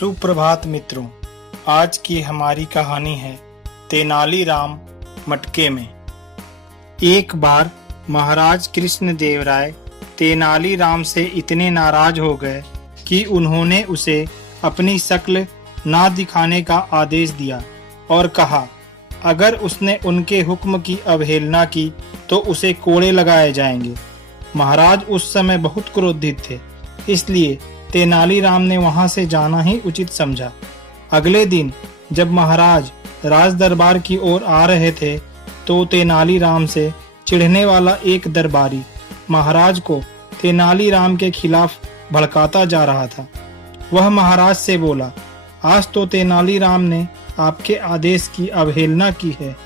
सुप्रभात मित्रों, आज की हमारी कहानी है तेनालीराम मटके में। एक बार महाराज कृष्णदेवराय तेनालीराम से इतने नाराज हो गए कि उन्होंने उसे अपनी शक्ल ना दिखाने का आदेश दिया और कहा अगर उसने उनके हुक्म की अवहेलना की तो उसे कोड़े लगाए जाएंगे। महाराज उस समय बहुत क्रोधित थे, इसलिए तेनालीराम ने वहां से जाना ही उचित समझा। अगले दिन जब महाराज राज दरबार की ओर आ रहे थे तो तेनालीराम से चिढ़ने वाला एक दरबारी महाराज को तेनालीराम के खिलाफ भड़काता जा रहा था। वह महाराज से बोला, आज तो तेनालीराम ने आपके आदेश की अवहेलना की है।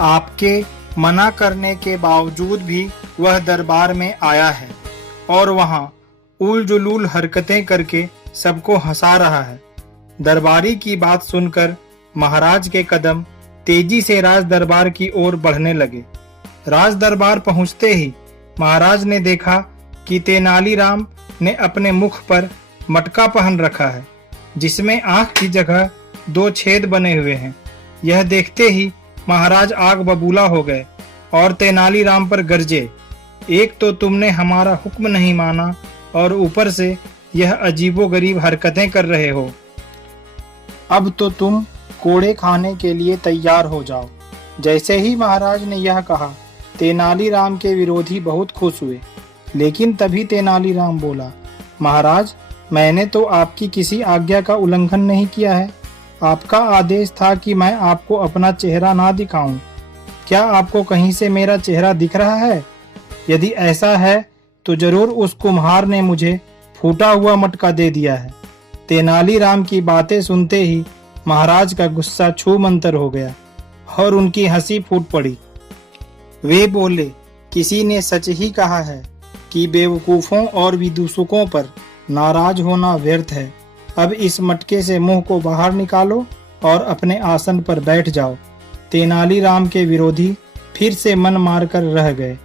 आपके मना करने के बावजूद भी वह दरबार में आया है और वहां उल जुलूल हरकतें करके सबको हंसा रहा है। दरबारी की बात सुनकर महाराज के कदम तेजी से राज दरबार की ओर बढ़ने लगे। राज दरबार पहुंचते ही महाराज ने देखा कि तेनालीराम ने अपने मुख पर मटका पहन रखा है, जिसमें आंख की जगह 2 छेद बने हुए हैं। यह देखते ही महाराज आग बबूला हो गए और तेनालीराम पर गरजे, एक तो तुमने हमारा हुक्म नहीं माना और ऊपर से यह अजीबोगरीब हरकतें कर रहे हो। अब तो तुम कोड़े खाने के लिए तैयार हो जाओ। जैसे ही महाराज ने यह कहा, तेनालीराम के विरोधी बहुत खुश हुए, लेकिन तभी तेनालीराम बोला, महाराज, मैंने तो आपकी किसी आज्ञा का उल्लंघन नहीं किया है। आपका आदेश था कि मैं आपको अपना चेहरा ना दिखाऊं। क्या आपको कहीं से मेरा चेहरा दिख रहा है? यदि ऐसा है तो जरूर उस कुम्हार ने मुझे फूटा हुआ मटका दे दिया है। तेनालीराम की बातें सुनते ही महाराज का गुस्सा छूमंतर हो गया और उनकी हंसी फूट पड़ी। वे बोले, किसी ने सच ही कहा है कि बेवकूफों और विदूषकों पर नाराज होना व्यर्थ है। अब इस मटके से मुंह को बाहर निकालो और अपने आसन पर बैठ जाओ। तेनालीराम के विरोधी फिर से मन मारकर रह गए।